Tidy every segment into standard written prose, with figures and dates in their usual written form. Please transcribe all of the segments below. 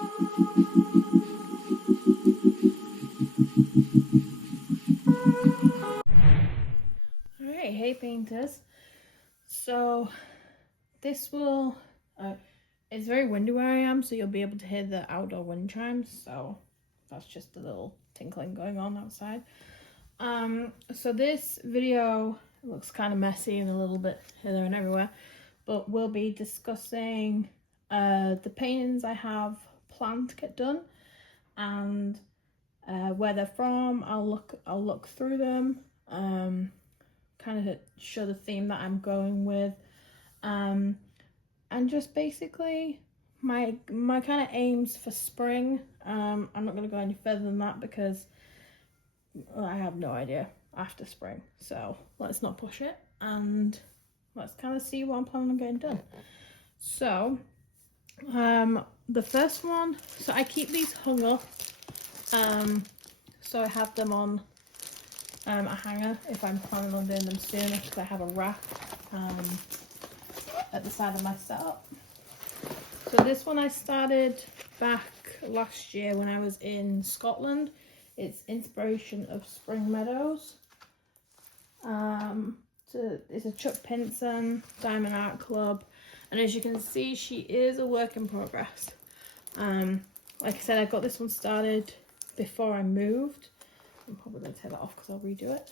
Alright, hey painters. So this will, it's very windy where I am, so you'll be able to hear the outdoor wind chimes, so that's just a little tinkling going on outside. So this video looks kind of messy and a little bit here, there and everywhere, but we'll be discussing the paintings I have planned to get done and where they're from. I'll look through them, kind of show the theme that I'm going with, and just basically my kind of aims for spring. I'm not going to go any further than that because I have no idea after spring, so let's not push it and let's kind of see what I'm planning on getting done. So the first one, so I keep these hung up, so I have them on a hanger if I'm planning on doing them soon, because I have a rack at the side of my setup. So this one I started back last year when I was in Scotland. It's inspiration of Spring Meadows. It's a Chuck Pinson Diamond Art Club, and as you can see, she is a work in progress. Like I said, I got this one started before I moved. I'm probably going to take that off because I'll redo it.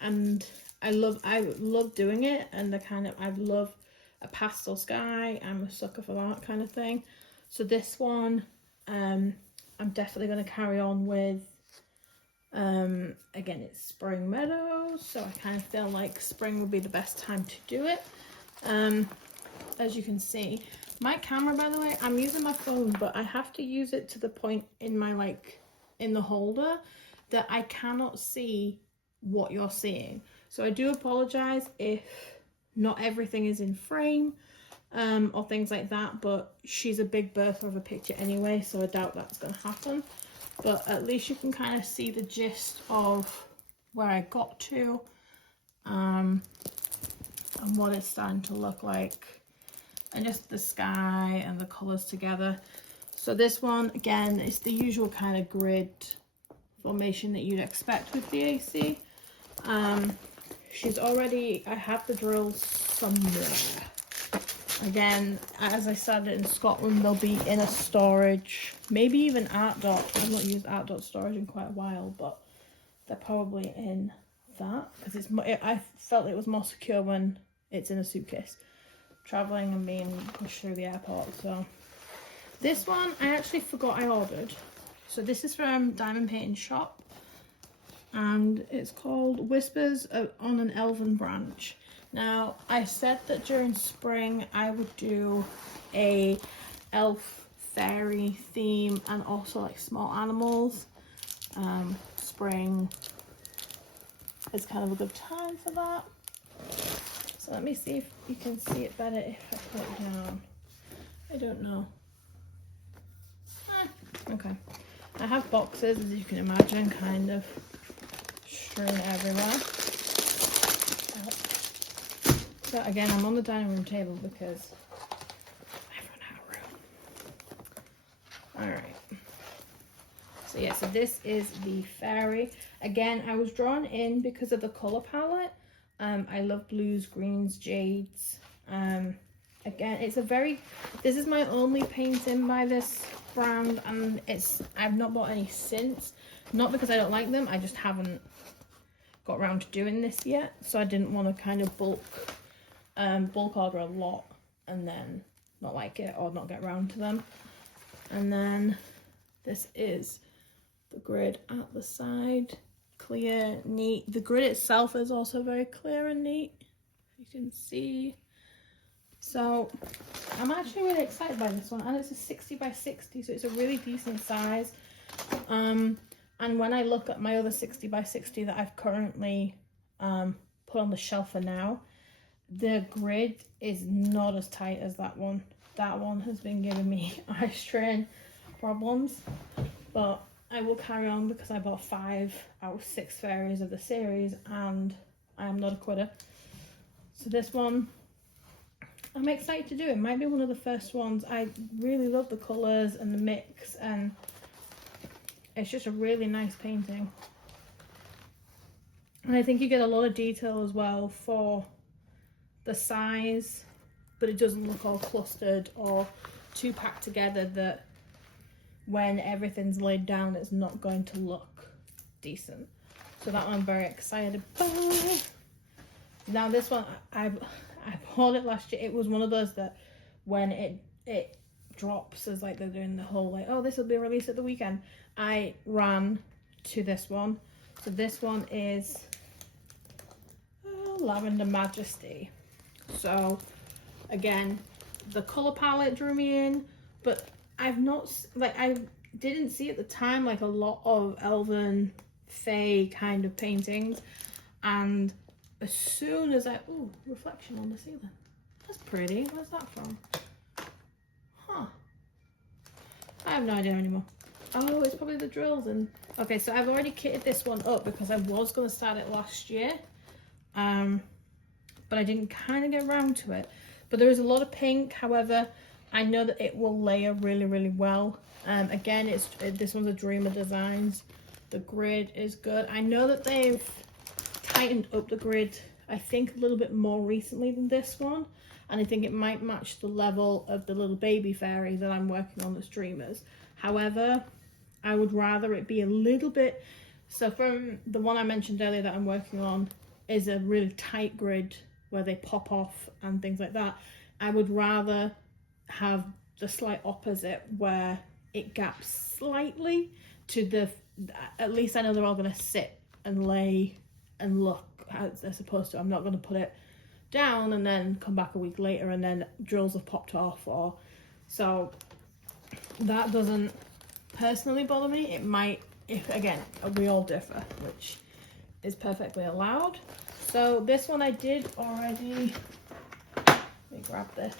And I love doing it, and I love a pastel sky. I'm a sucker for that kind of thing. So this one, I'm definitely going to carry on with. Again, it's Spring Meadows, so I kind of feel like spring would be the best time to do it. As you can see, my camera, by the way, I'm using my phone, but I have to use it to the point in my in the holder that I cannot see what you're seeing. So I do apologize if not everything is in frame, or things like that, but she's a big birther of a picture anyway, so I doubt that's going to happen. But at least you can kind of see the gist of where I got to, and what it's starting to look like, and just the sky and the colours together. So this one, again, is the usual kind of grid formation that you'd expect with the AC. I have the drills somewhere. Again, as I said, in Scotland, they'll be in a storage, maybe even Art Dot. I've not used Art Dot storage in quite a while, but they're probably in that, because I felt it was more secure when it's in a suitcase, traveling and being pushed through the airport. So this one I actually forgot I ordered. So this is from Diamond Painting Shop, and it's called Whispers on an Elven Branch. Now, I said that during spring I would do a elf fairy theme and also like small animals. Spring is kind of a good time for that. So let me see if you can see it better if I put it down. I don't know. Okay. I have boxes, as you can imagine, kind of strewn everywhere. So again, I'm on the dining room table because I've run out of room. Alright. So yeah, so this is the fairy. Again, I was drawn in because of the colour palette. I love blues, greens, jades. Again, this is my only painting by this brand, and I've not bought any since. Not because I don't like them, I just haven't got around to doing this yet. So I didn't want to kind of bulk order a lot and then not like it or not get around to them. And then this is the grid at the side, clear, neat. The grid itself is also very clear and neat, you can see. So I'm actually really excited by this one, and it's a 60 by 60, so it's a really decent size. And when I look at my other 60 by 60 that I've currently put on the shelf for now, the grid is not as tight as that one. That one has been giving me eye strain problems, but I will carry on because I bought 5 out of 6 fairies of the series, and I am not a quitter. So this one, I'm excited to do it. It might be one of the first ones. I really love the colours and the mix, and it's just a really nice painting. And I think you get a lot of detail as well for the size, but it doesn't look all clustered or too packed together that when everything's laid down it's not going to look decent. So that one I'm very excited about. Now this one, I bought it last year. It was one of those that when it drops, as like they're doing the whole like, oh, this will be released at the weekend, I ran to this one. So this one is Lavender Majesty. So again, the color palette drew me in, but I've not, like, I didn't see at the time like a lot of elven fae kind of paintings, and as soon as ooh, reflection on the ceiling, that's pretty. Where's that from? Huh, I have no idea anymore. Oh, it's probably the drills. And okay, so I've already kitted this one up because I was going to start it last year, but I didn't kind of get around to it. But there is a lot of pink. However, I know that it will layer really, really well. Again, this one's a Dreamer Designs. The grid is good. I know that they've tightened up the grid, I think, a little bit more recently than this one. And I think it might match the level of the little baby fairy that I'm working on as Dreamers. However, I would rather it be a little bit... So from the one I mentioned earlier that I'm working on is a really tight grid where they pop off and things like that. I would rather have the slight opposite where it gaps slightly to the... At least I know they're all going to sit and lay and look as they're supposed to. I'm not going to put it down and then come back a week later and then drills have popped off, or... So that doesn't personally bother me. It might, if again, we all differ, which is perfectly allowed. So this one I did already, let me grab this.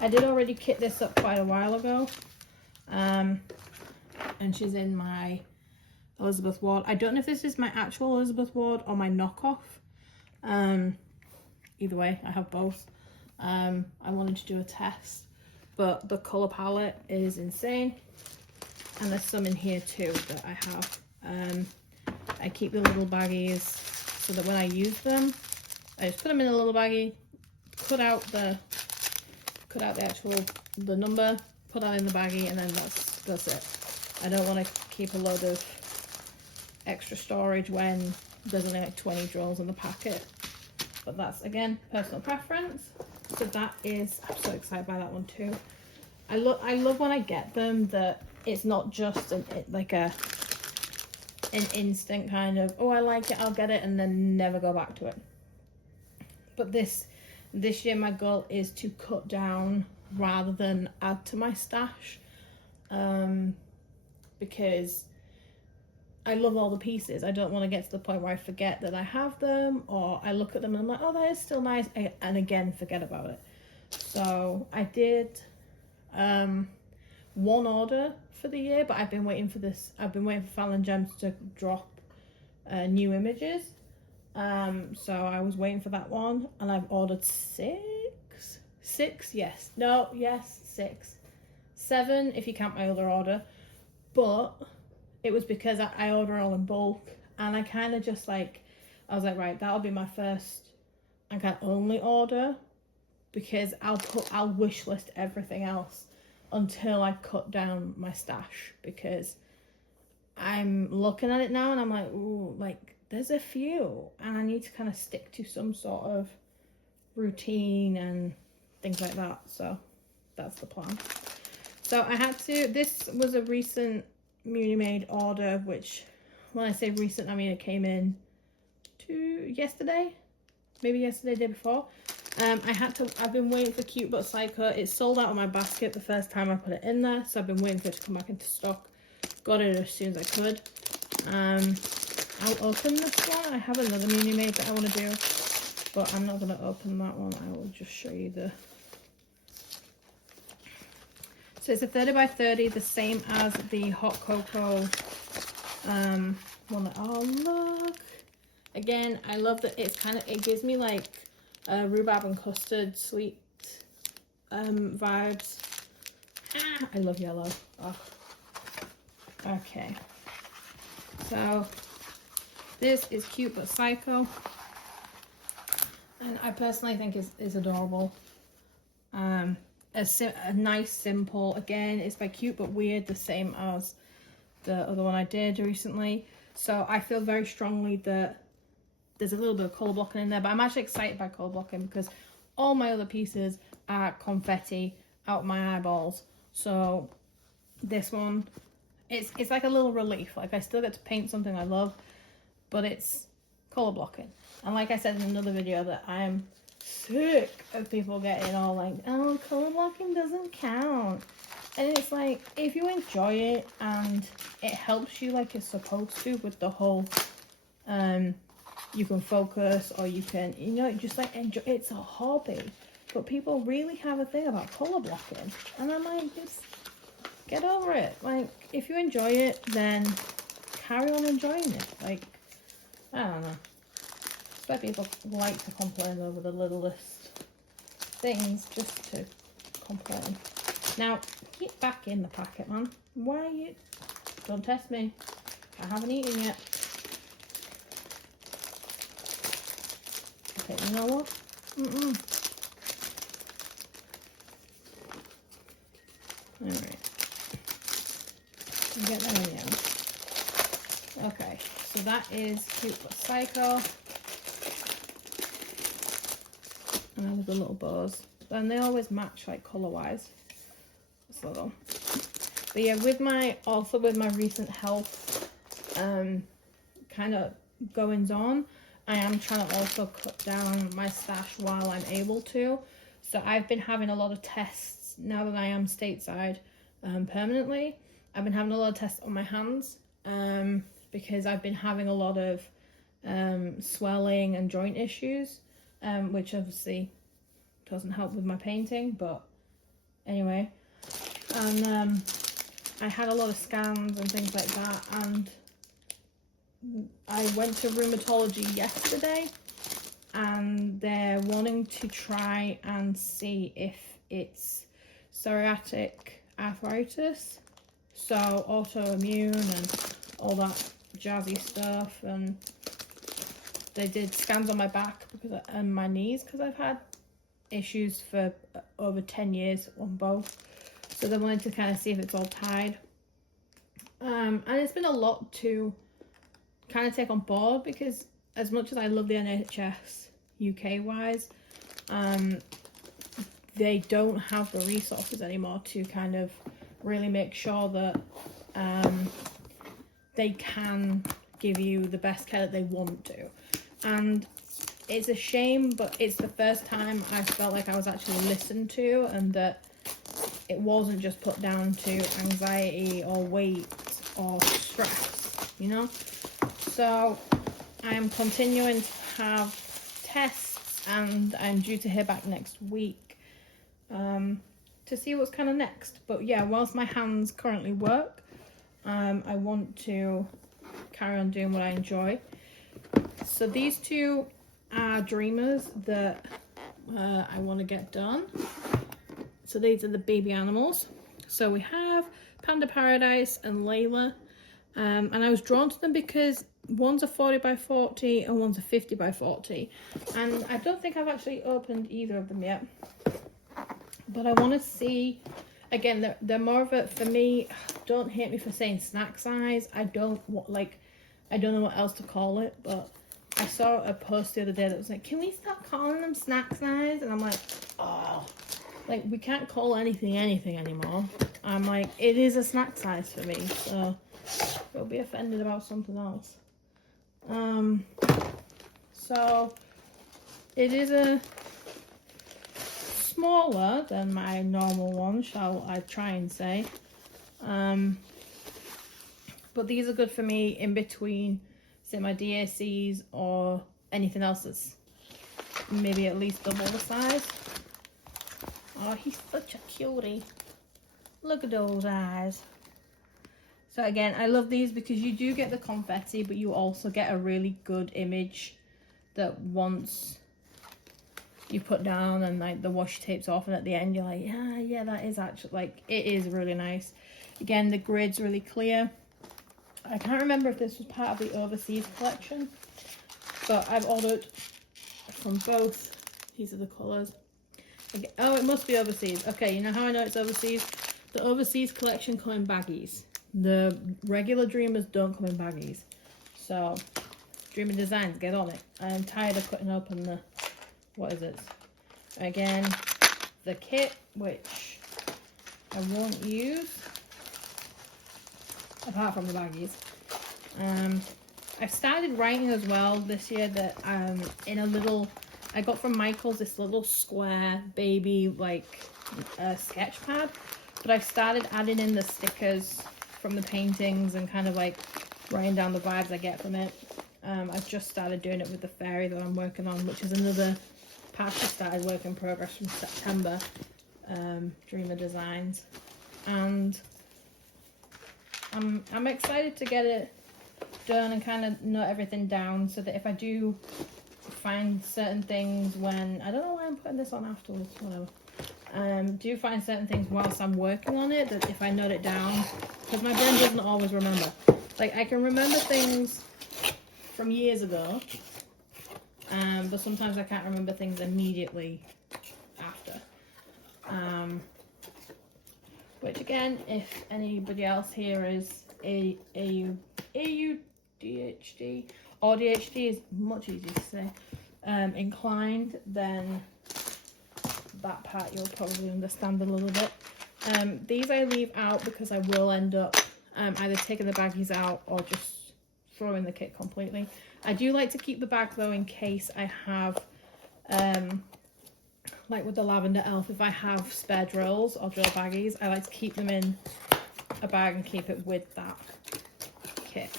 I did already kit this up quite a while ago, and she's in my Elizabeth Ward. I don't know if this is my actual Elizabeth Ward or my knockoff. Either way, I have both. I wanted to do a test, but the colour palette is insane. And there's some in here too that I have. I keep the little baggies so that when I use them, I just put them in a little baggie, cut out the actual number, put that in the baggie, and then that's it. I don't want to keep a load of extra storage when there's only like 20 drills in the packet. But that's, again, personal preference. So that is, I'm so excited by that one too. I love when I get them that it's not just an instant kind of, oh, I like it, I'll get it, and then never go back to it. But this year my goal is to cut down rather than add to my stash, because I love all the pieces. I don't want to get to the point where I forget that I have them, or I look at them and I'm like, oh, that is still nice, and again forget about it. So I did one order for the year, but I've been waiting for this. I've been waiting for Fallon Gems to drop new images. So I was waiting for that one, and I've ordered six, yes, 7 if you count my other order. But it was because I order all in bulk, and I kind of just like, I was like, right, that'll be my first and can only order, because I'll wish list everything else until I cut down my stash, because I'm looking at it now and I'm like, ooh, like there's a few, and I need to kind of stick to some sort of routine and things like that. So that's the plan. So I had to, this was a recent Muni Made order, which when I say recent, I mean it came in yesterday, maybe yesterday, day before. I've been waiting for Cute But Psycho. It sold out of my basket the first time I put it in there, so I've been waiting for it to come back into stock. Got it as soon as I could. I'll open this one. I have another Muni Made that I want to do, but I'm not going to open that one. I will just show you the... So it's a 30 by 30, the same as the Hot Cocoa one that, oh look. Again, I love that it's kind of, it gives me like rhubarb and custard sweet vibes. I love yellow. Oh. Okay. So this is Cute But Psycho. And I personally think is adorable. A nice, simple. Again, it's by Cute But Weird, the same as the other one I did recently. So I feel very strongly that there's a little bit of colour blocking in there, but I'm actually excited by colour blocking because all my other pieces are confetti out my eyeballs. So this one, it's like a little relief. Like, I still get to paint something I love, but it's colour blocking. And like I said in another video, that I am sick of people getting all like, oh, colour blocking doesn't count. And it's like, if you enjoy it and it helps you like it's supposed to with the whole, you can focus, or you can, you know, just like enjoy. It's a hobby, but people really have a thing about colour blocking, and I'm like, just get over it. Like, if you enjoy it, then carry on enjoying it. Like, I don't know. That's why people like to complain over the littlest things, just to complain. Now, get back in the packet, man. Why are you? Don't test me. I haven't eaten yet. Okay, you know what? Alright. Get that in the end. Okay, so that is Cute But Psycho. And with the little bows. And they always match, like, colour-wise. So, but yeah, with my recent health kind of goings on, I am trying to also cut down my stash while I'm able to. So I've been having a lot of tests now that I am stateside permanently. I've been having a lot of tests on my hands because I've been having a lot of swelling and joint issues, which obviously doesn't help with my painting, but anyway. And I had a lot of scans and things like that, and I went to rheumatology yesterday, and they're wanting to try and see if it's psoriatic arthritis, so autoimmune and all that jazzy stuff. And they did scans on my back and my knees, because I've had issues for over 10 years on both. So they wanted to kind of see if it's all tied. And it's been a lot to kind of take on board, because as much as I love the NHS UK wise, they don't have the resources anymore to kind of really make sure that they can give you the best care that they want to. And it's a shame, but it's the first time I felt like I was actually listened to, and that it wasn't just put down to anxiety or weight or stress, you know? So I am continuing to have tests, and I'm due to hear back next week to see what's kind of next. But yeah, whilst my hands currently work, I want to carry on doing what I enjoy. So these two are dreamers that I want to get done. So these are the baby animals. So we have Panda Paradise and Layla. And I was drawn to them because one's a 40 by 40 and one's a 50 by 40. And I don't think I've actually opened either of them yet. But I want to see, again, they're more of a, for me, don't hate me for saying snack size. I don't know what else to call it, but I saw a post the other day that was like, can we stop calling them snack size? And I'm like, oh. Like, we can't call anything anymore. I'm like, it is a snack size for me, so you'll be offended about something else. So it is a smaller than my normal one, shall I try and say. But these are good for me in between, say, my DACs or anything else that's maybe at least double the size. Oh, he's such a cutie. Look at those eyes. So again, I love these because you do get the confetti, but you also get a really good image that once you put down and like the washi tape's off, and at the end you're like, yeah, that is actually, like, it is really nice. Again, the grid's really clear. I can't remember if this was part of the overseas collection, but I've ordered from both. These are the colours. Okay. Oh, it must be overseas. Okay, you know how I know it's overseas? The overseas collection come in baggies. The regular Dreamers don't come in baggies. So, Dreamer Designs, get on it. I'm tired of cutting open the, what is it? Again, the kit, which I won't use, apart from the baggies. I started writing as well this year that in a little, I got from Michael's this little square baby like sketch pad, but I started adding in the stickers from the paintings and kind of like writing down the vibes I get from it. I've just started doing it with the fairy that I'm working on, which is another partially started work in progress from September, Dreamer Designs, and I'm excited to get it done and kind of note everything down, so that if I do find certain things when, I don't know why I'm putting this on afterwards, whatever, do find certain things whilst I'm working on it, that if I note it down, because my brain doesn't always remember. Like, I can remember things from years ago, but sometimes I can't remember things immediately after. Which again, if anybody else here is ADHD, or ADHD is much easier to say, inclined, then that part you'll probably understand a little bit. These I leave out because I will end up either taking the baggies out or just throwing the kit completely. I do like to keep the bag though, in case I have, like with the Lavender Elf, if I have spare drills or drill baggies, I like to keep them in a bag and keep it with that kit.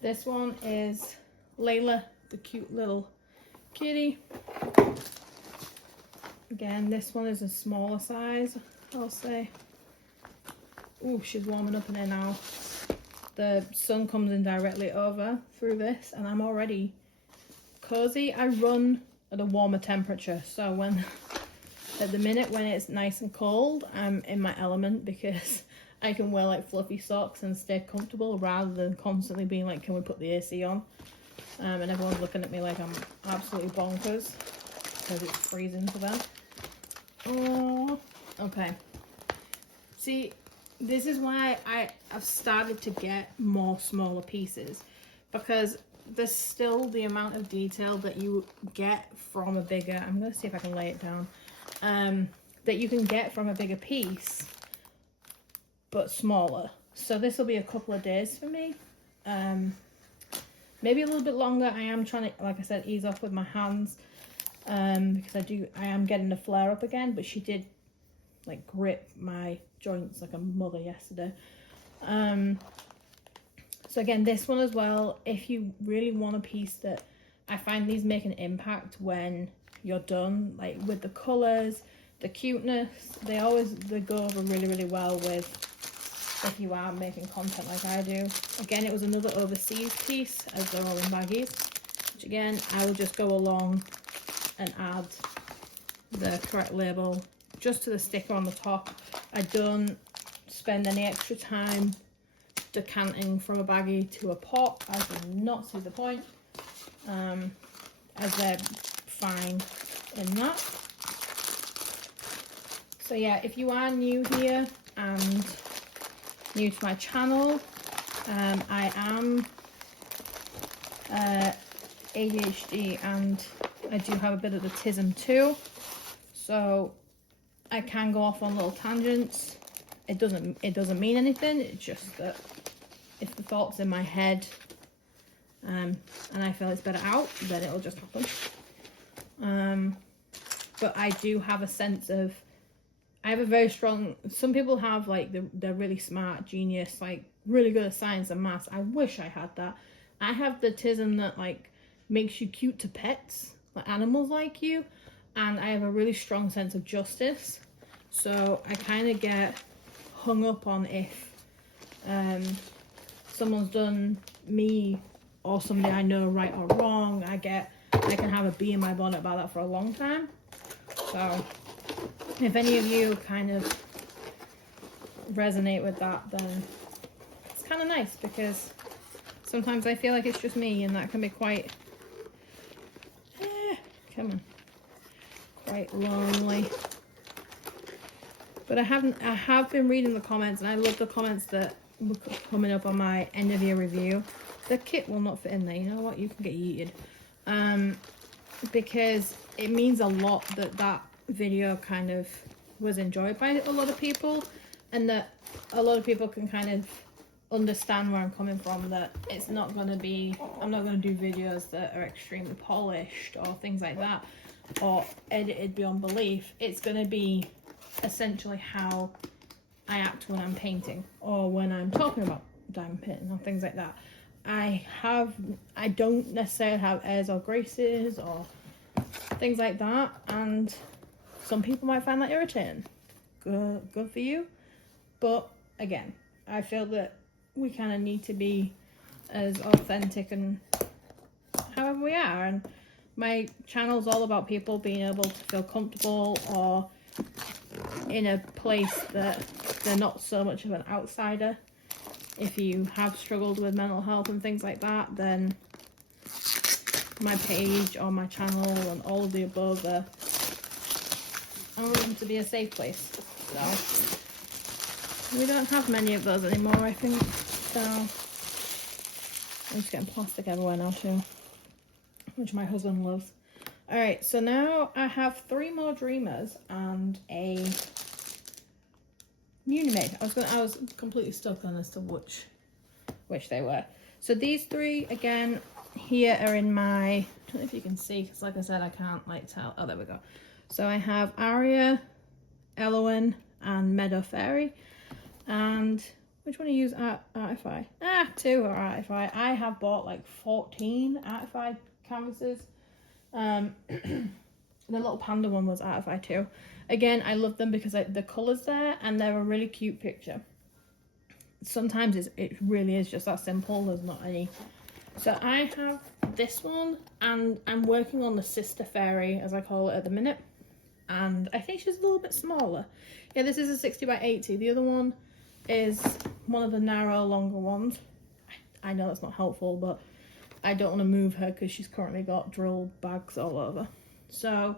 This one is Layla, the cute little kitty. Again, this one is a smaller size, I'll say. Ooh, she's warming up in there now. The sun comes in directly over through this, and I'm already cozy. I run at a warmer temperature, so when at the minute when it's nice and cold, I'm in my element, because I can wear like fluffy socks and stay comfortable rather than constantly being like, can we put the AC on? And everyone's looking at me like I'm absolutely bonkers because it's freezing for them. Oh, okay. See, this is why I've started to get more smaller pieces, because there's still the amount of detail that you get from a bigger, I'm going to see if I can lay it down, that you can get from a bigger piece, but smaller. So this will be a couple of days for me, maybe a little bit longer. I am trying to, like I said, ease off with my hands, because I am getting the flare up again, but she did like grip my joints like a mother yesterday. So again, this one as well, if you really want a piece that, I find these make an impact when you're done, like with the colours, the cuteness, they go over really, really well with, if you are making content like I do. Again, it was another overseas piece, as they're all in baggies, which again, I will just go along and add the correct label just to the sticker on the top. I don't spend any extra time decanting from a baggie to a pot. I do not see the point, as they're fine in that. So yeah, if you are new here and new to my channel, I am ADHD and I do have a bit of autism too, so I can go off on little tangents. It doesn't mean anything. It's just that if the thought's in my head, and I feel it's better out, then it'll just happen. But I do have a sense of, I have a very strong, some people have like, they're really smart, genius, like really good at science and maths. I wish I had that. I have the autism that like makes you cute to pets, like animals like you, and I have a really strong sense of justice. So I kind of get hung up on if someone's done me or somebody I know right or wrong. I get I can have a bee in my bonnet about that for a long time. So if any of you kind of resonate with that, then it's kind of nice, because sometimes I feel like it's just me, and that can be quite quite lonely. But I have been reading the comments, and I love the comments that were coming up on my end of year review. The kit will not fit in there. You know what? You can get yeeted. Because it means a lot that that video kind of was enjoyed by a lot of people, and that a lot of people can kind of understand where I'm coming from, that it's not going to be, I'm not going to do videos that are extremely polished or things like that, or edited beyond belief. It's going to be essentially how I act when I'm painting, or when I'm talking about diamond painting or things like that. I don't necessarily have airs or graces or things like that, and some people might find that irritating. Good for you. But again, I feel that we kind of need to be as authentic and however we are, and my channel's all about people being able to feel comfortable or in a place that they're not so much of an outsider. If you have struggled with mental health and things like that, then my page or my channel and all of the above are, I want them to be a safe place. So we don't have many of those anymore, I think. So I'm just getting plastic everywhere now too, which my husband loves. Alright, so now I have 3 more Dreamers and a Unimade. I was completely stuck on as to which they were. So these 3 again here are in my, I don't know if you can see, because like I said, I can't like tell. Oh, there we go. So I have Aria, Elowen, and Meadow Fairy. And which one do you use? Artify. 2 are Artify. I have bought like 14 Artify canvases. The little panda one was Artify too. Again, I love them because the colours there, and they're a really cute picture. Sometimes it really is just that simple. There's not any. So I have this one, and I'm working on the sister fairy, as I call it at the minute. And I think she's a little bit smaller. Yeah, this is a 60 by 80. The other one is one of the narrow, longer ones. I know that's not helpful, but I don't want to move her because she's currently got drill bags all over. So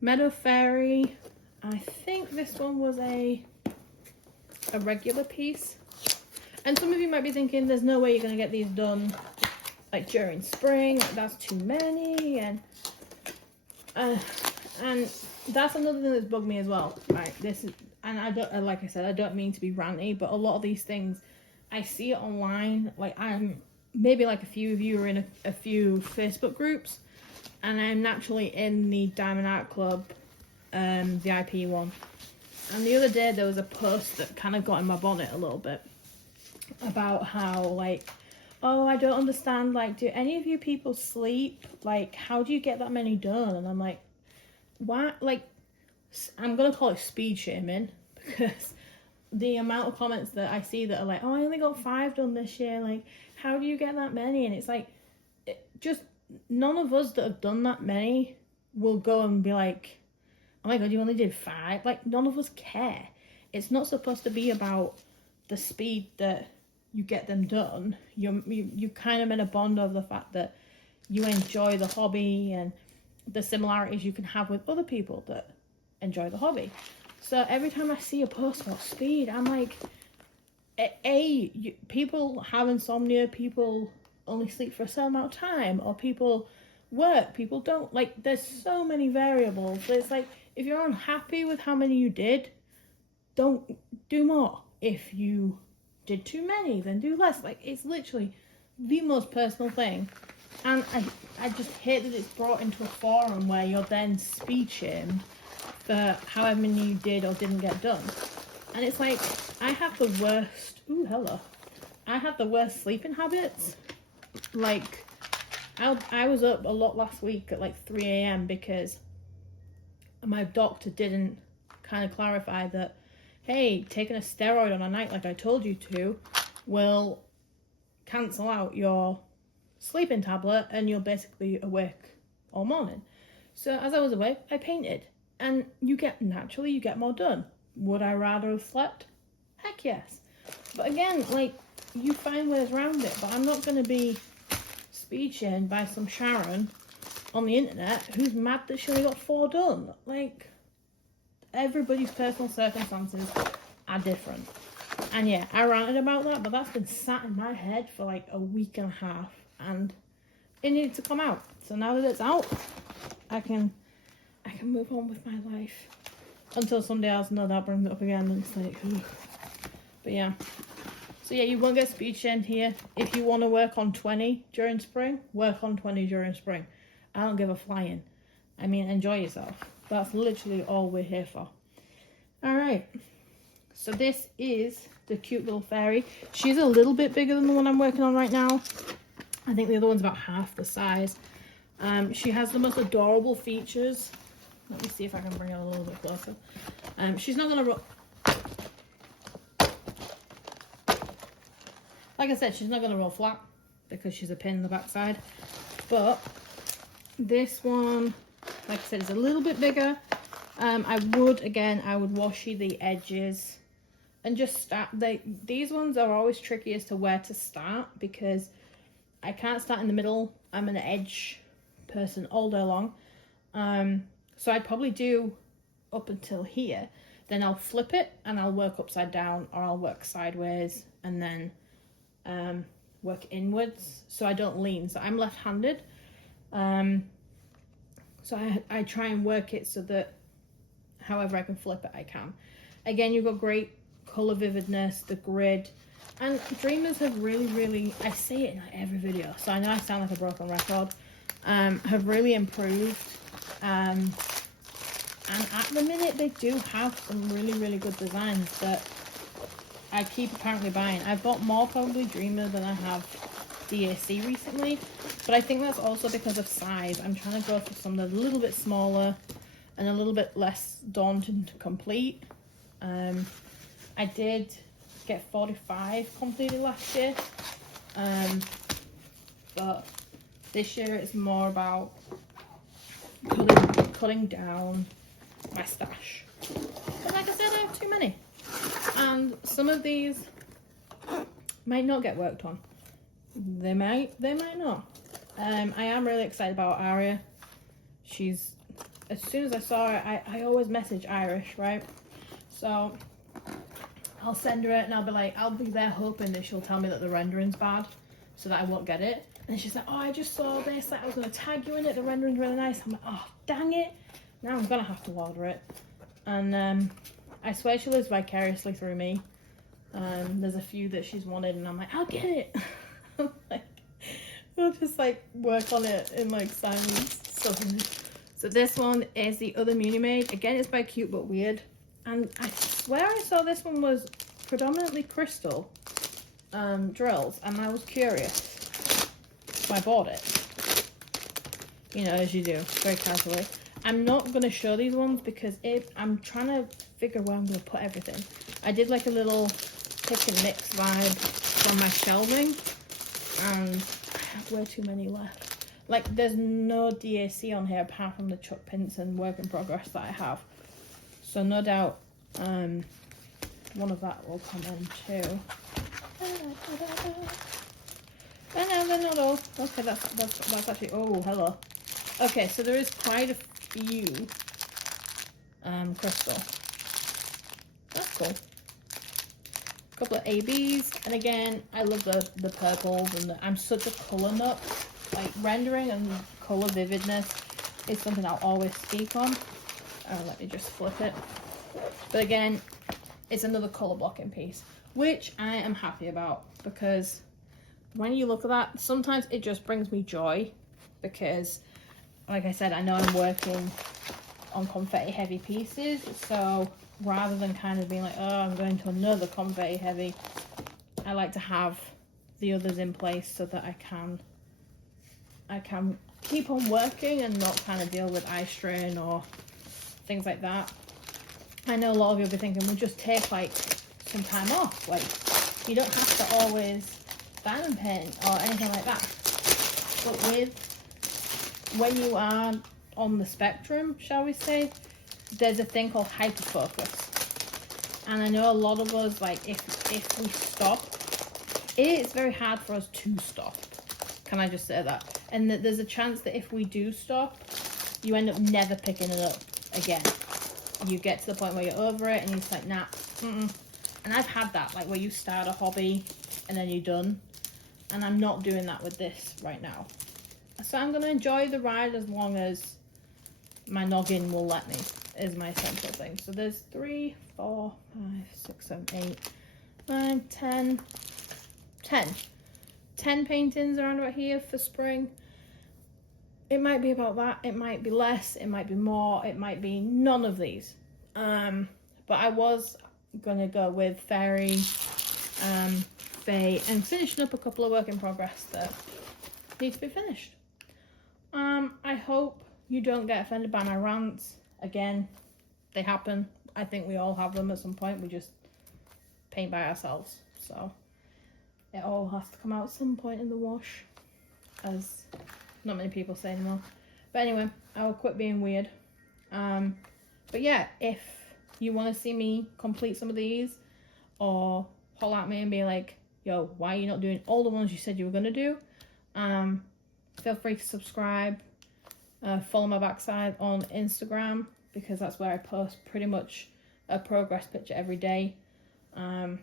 Meadow Fairy, I think this one was a regular piece. And some of you might be thinking, there's no way you're going to get these done like during spring, like, that's too many, and that's another thing that's bugged me as well. Right, this is, and I don't, like I said, I don't mean to be ranty, but a lot of these things, I see it online. Like, I'm maybe like a few of you are in a few Facebook groups, and I'm naturally in the Diamond Art Club VIP one. And the other day there was a post that kind of got in my bonnet a little bit about how, like, oh, I don't understand, like, do any of you people sleep? Like, how do you get that many done? And I'm like, why? Like, I'm gonna call it speed shaming, because the amount of comments that I see that are like, oh, I only got 5 done this year, like, how do you get that many? And it's like, just none of us that have done that many will go and be like, oh my god, you only did 5. Like, none of us care. It's not supposed to be about the speed that you get them done. You kind of in a bond over the fact that you enjoy the hobby and the similarities you can have with other people that enjoy the hobby. So every time I see a post about speed, I'm like, people have insomnia, people only sleep for a certain amount of time, or people work, people don't. Like, there's so many variables. So it's like, if you're unhappy with how many you did, don't do more. If you did too many, then do less. Like, it's literally the most personal thing. And I just hate that it's brought into a forum where you're then speed shamed for however many you did or didn't get done. And it's like, I have the worst, I have the worst sleeping habits. Like, I was up a lot last week at like 3 a.m. because my doctor didn't kind of clarify that, hey, taking a steroid on a night like I told you to will cancel out your sleeping tablet and you'll basically awake all morning. So as I was away, I painted. And you get more done. Would I rather have slept? Heck yes. But again, like, you find ways around it. But I'm not going to be speed shamed by some Sharon on the internet who's mad that she only got 4 done. Like, everybody's personal circumstances are different. And yeah, I ranted about that, but that's been sat in my head for like a week and a half, and it needed to come out. So now that it's out, I can move on with my life until somebody else no doubt brings it up again, and it's like, ugh. But yeah. So yeah, you won't get speed shamed here. If you want to work on 20 during spring, work on 20 during spring. I don't give a flying. I mean, enjoy yourself. That's literally all we're here for. Alright. So this is the cute little fairy. She's a little bit bigger than the one I'm working on right now. I think the other one's about half the size. She has the most adorable features. Let me see if I can bring it a little bit closer. She's not going to... Like I said, she's not going to roll flat because she's a pin in the backside. But this one, like I said, is a little bit bigger. I would washi the edges and just start. These ones are always tricky as to where to start because I can't start in the middle. I'm an edge person all day long. So I'd probably do up until here. Then I'll flip it and I'll work upside down, or I'll work sideways and then work inwards so I don't lean. So I'm left-handed. So I try and work it so that however I can flip it, I can. Again, you've got great colour vividness, the grid, and Dreamers have really, I say it in like every video, so I know I sound like a broken record, have really improved. And at the minute, they do have some really good designs that I keep apparently buying. I've bought more probably Dreamer than I have DAC recently, but I think that's also because of size. I'm trying to go for some that are a little bit smaller and a little bit less daunting to complete. I did get 45 completed last year, but this year it's more about cutting down my stash. But like I said, I have too many, and some of these might not get worked on. They might not. I am really excited about Aria. She's, as soon as I saw her, I always message Irish, right? So I'll send her it and I'll be there hoping that she'll tell me that the rendering's bad so that I won't get it. And she's like, oh, I just saw this, like I was going to tag you in it, the rendering's really nice. I'm like, oh, dang it. Now I'm going to have to order it. And I swear she lives vicariously through me. There's a few that she's wanted and I'm like, I'll get it. Like, we'll just like work on it in like silence. So this one is the other Muni Made. Again, it's by Cute But Weird. And I swear I saw this one was predominantly crystal drills, and I was curious, so I bought it. You know, as you do, very casually. I'm not going to show these ones because I'm trying to figure where I'm going to put everything. I did like a little pick and mix vibe from my shelving, and I have way too many left. Like, there's no DAC on here apart from the Chuck Pinson work in progress that I have. So no doubt one of that will come in too. Oh no, they're not all. Okay, that's actually, oh, hello. Okay, so there is quite a few crystal. That's cool. A couple of ABs, and again, I love the purples, and I'm such a colour nut. Like, rendering and colour vividness is something I'll always speak on. Let me just flip it. But again, it's another colour blocking piece, which I am happy about, because when you look at that, sometimes it just brings me joy, because like I said, I know I'm working on confetti heavy pieces, so rather than kind of being like, oh, I'm going to another confetti heavy, I like to have the others in place so that I can keep on working and not kind of deal with eye strain or things like that. I know a lot of you will be thinking, well, just take like some time off. Like, you don't have to always diamond paint or anything like that. But with when you are on the spectrum, shall we say, there's a thing called hyperfocus. And I know a lot of us, like, if we stop, it's very hard for us to stop. Can I just say that? And that there's a chance that if we do stop, you end up never picking it up again. You get to the point where you're over it and you're just like, nah, And I've had that, like, where you start a hobby and then you're done. And I'm not doing that with this right now. So I'm going to enjoy the ride as long as my noggin will let me, is my essential thing. So there's 3, 4, 5, 6, 7, 8, 9, 10. 10 paintings around about here for spring. It might be about that. It might be less. It might be more. It might be none of these. But I was going to go with Fairy, Faye, and finishing up a couple of work in progress that need to be finished. I hope you don't get offended by my rants. Again, they happen. I think we all have them at some point. We just paint by ourselves. So it all has to come out at some point in the wash, as not many people say anymore. But anyway, I will quit being weird. But yeah, if you want to see me complete some of these, or holler at me and be like, yo, why are you not doing all the ones you said you were going to do? Feel free to subscribe. Follow my backside on Instagram, because that's where I post pretty much a progress picture every day. Again,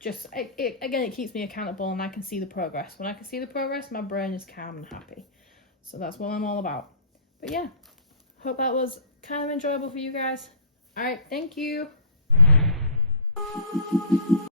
it keeps me accountable and I can see the progress. When I can see the progress, my brain is calm and happy. So that's what I'm all about. But yeah, hope that was kind of enjoyable for you guys. All right, thank you.